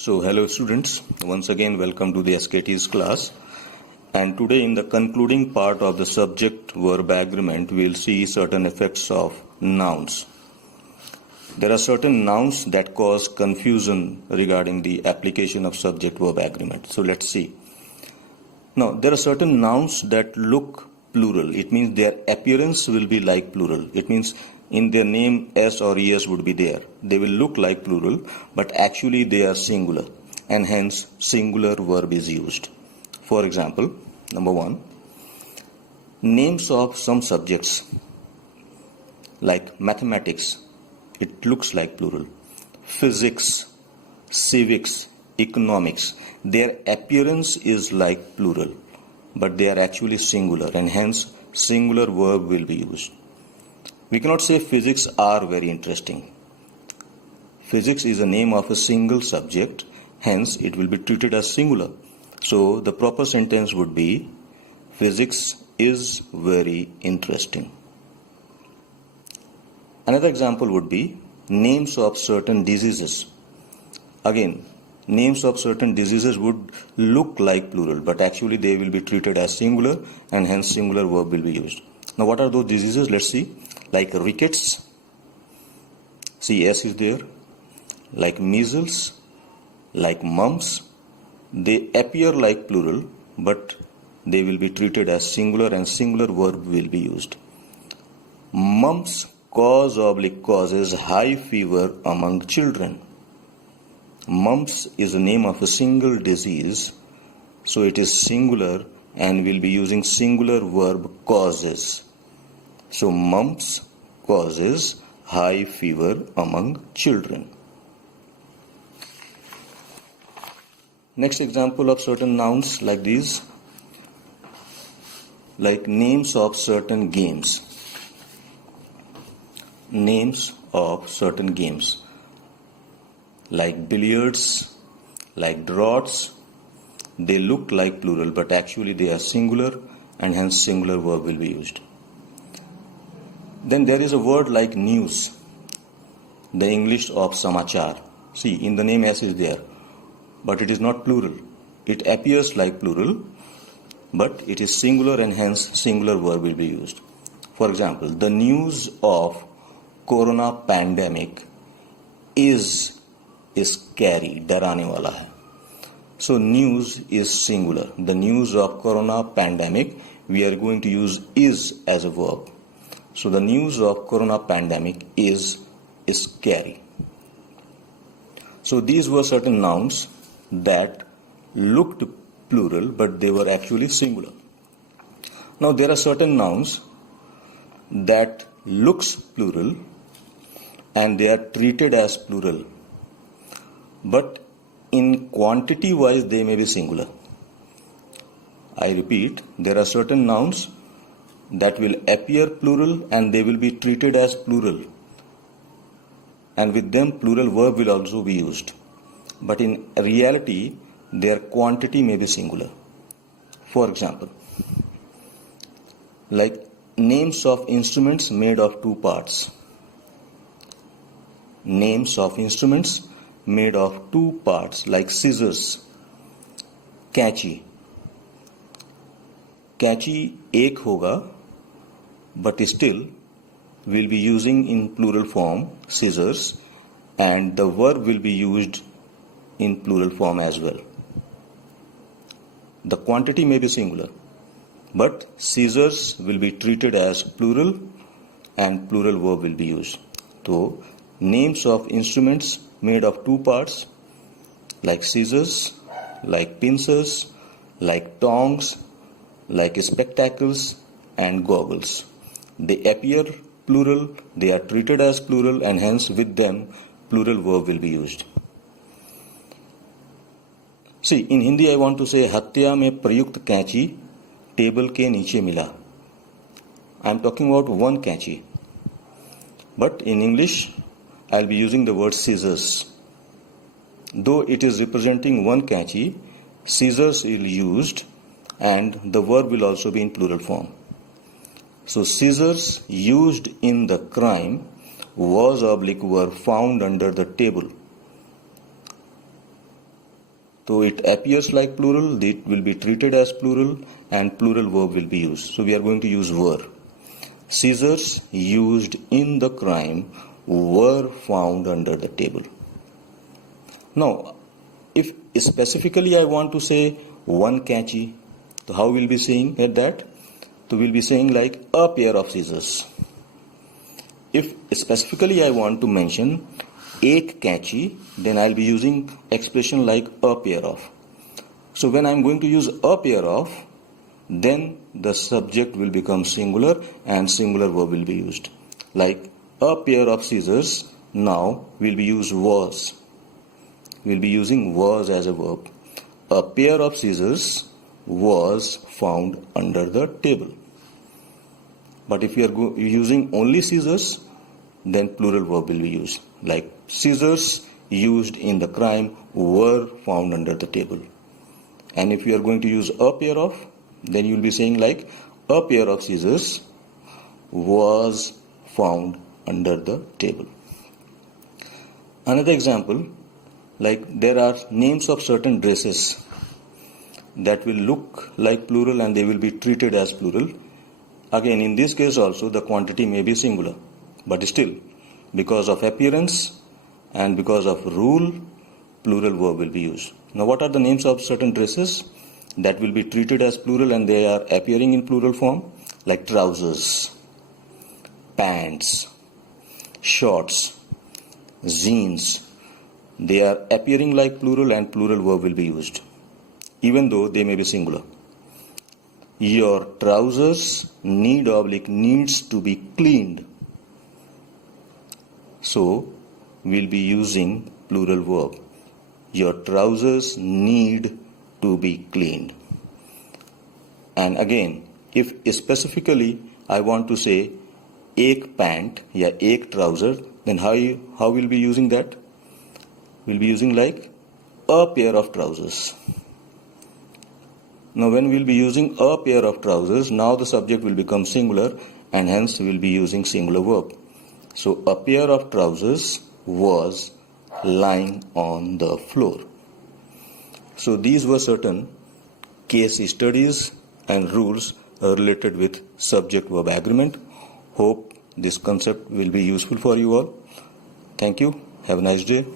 So hello students, once again welcome to the SKT's class, and today in the concluding part of the subject-verb agreement we will see certain effects of nouns. There are certain nouns that cause confusion regarding the application of subject-verb agreement. So let's see. Now there are certain nouns that look plural. It means their appearance will be like plural. It means in their name S or ES would be there. They will look like plural, but actually they are singular, and hence singular verb is used. For example, number 1, names of some subjects like mathematics, it looks like plural. Physics, civics, economics, their appearance is like plural, but they are actually singular, and hence singular verb will be used. We cannot say physics are very interesting. Physics is a name of a single subject, hence it will be treated as singular. So the proper sentence would be physics is very interesting. Another example would be names of certain diseases. Again, names of certain diseases would look like plural, but actually they will be treated as singular, and hence singular verb will be used. Now what are those diseases? Let's see. Like rickets, see S is there, like measles, like mumps, they appear like plural, but they will be treated as singular, and singular verb will be used. Mumps causes high fever among children. Mumps is the name of a single disease, so it is singular and will be using singular verb causes. So mumps causes high fever among children. Next example of certain nouns like these, like names of certain games. Names of certain games, like billiards, like draughts, they look like plural, but actually they are singular, and hence singular verb will be used. Then there is a word like news, the English of samachar. See, in the name S is there, but it is not plural. It appears like plural, but it is singular, and hence singular verb will be used. For example, the news of corona pandemic is scary, डराने वाला है. So news is singular. The news of corona pandemic, we are going to use is as a verb. So the news of corona pandemic is scary. So these were certain nouns that looked plural, but they were actually singular. Now there are certain nouns that looks plural and they are treated as plural, but in quantity wise they may be singular. I repeat, there are certain nouns that will appear plural and they will be treated as plural, and with them plural verb will also be used, but in reality their quantity may be singular. For example, like names of instruments made of two parts. Names of instruments made of two parts, like scissors, कैंची. कैंची एक होगा, but still we'll be using in plural form scissors, and the verb will be used in plural form as well. The quantity may be singular, but scissors will be treated as plural and plural verb will be used. So names of instruments made of two parts, like scissors, like pincers, like tongs, like spectacles and goggles. They appear plural, they are treated as plural, and hence with them plural verb will be used. See, in Hindi I want to say हत्या में प्रयुक्त कैंची table के नीचे मिला. I am talking about one कैंची. But in English I will be using the word scissors. Though it is representing one कैंची, scissors is used and the verb will also be in plural form. So scissors used in the crime was / were found under the table. So it appears like plural, it will be treated as plural, and plural verb will be used. So we are going to use were. Scissors used in the crime were found under the table. Now, if specifically I want to say one catchy, so how we'll be saying at that? So we'll be saying like a pair of scissors. If specifically I want to mention एक catchy, then I'll be using expression like a pair of. So when I'm going to use a pair of, then the subject will become singular and singular verb will be used. Like a pair of scissors, now we'll be used was. We'll be using was as a verb. A pair of scissors was found under the table. But if you are using only scissors, then plural verb will be used. Like scissors used in the crime were found under the table. And if you are going to use a pair of, then you will be saying like a pair of scissors was found under the table. Another example, like there are names of certain dresses that will look like plural and they will be treated as plural. Again, in this case also the quantity may be singular, but still because of appearance and because of rule, plural verb will be used. Now what are the names of certain dresses that will be treated as plural and they are appearing in plural form? Like trousers, pants, shorts, jeans. They are appearing like plural and plural verb will be used, even though they may be singular. Your trousers needs to be cleaned. So we'll be using plural verb. Your trousers need to be cleaned. And again, if specifically I want to say ek pant या ek trouser, then how we'll be using that? We'll be using like a pair of trousers. Now when we'll be using a pair of trousers, now the subject will become singular and hence we'll be using singular verb. So a pair of trousers was lying on the floor. So these were certain case studies and rules related with subject-verb agreement. Hope this concept will be useful for you all. Thank you. Have a nice day.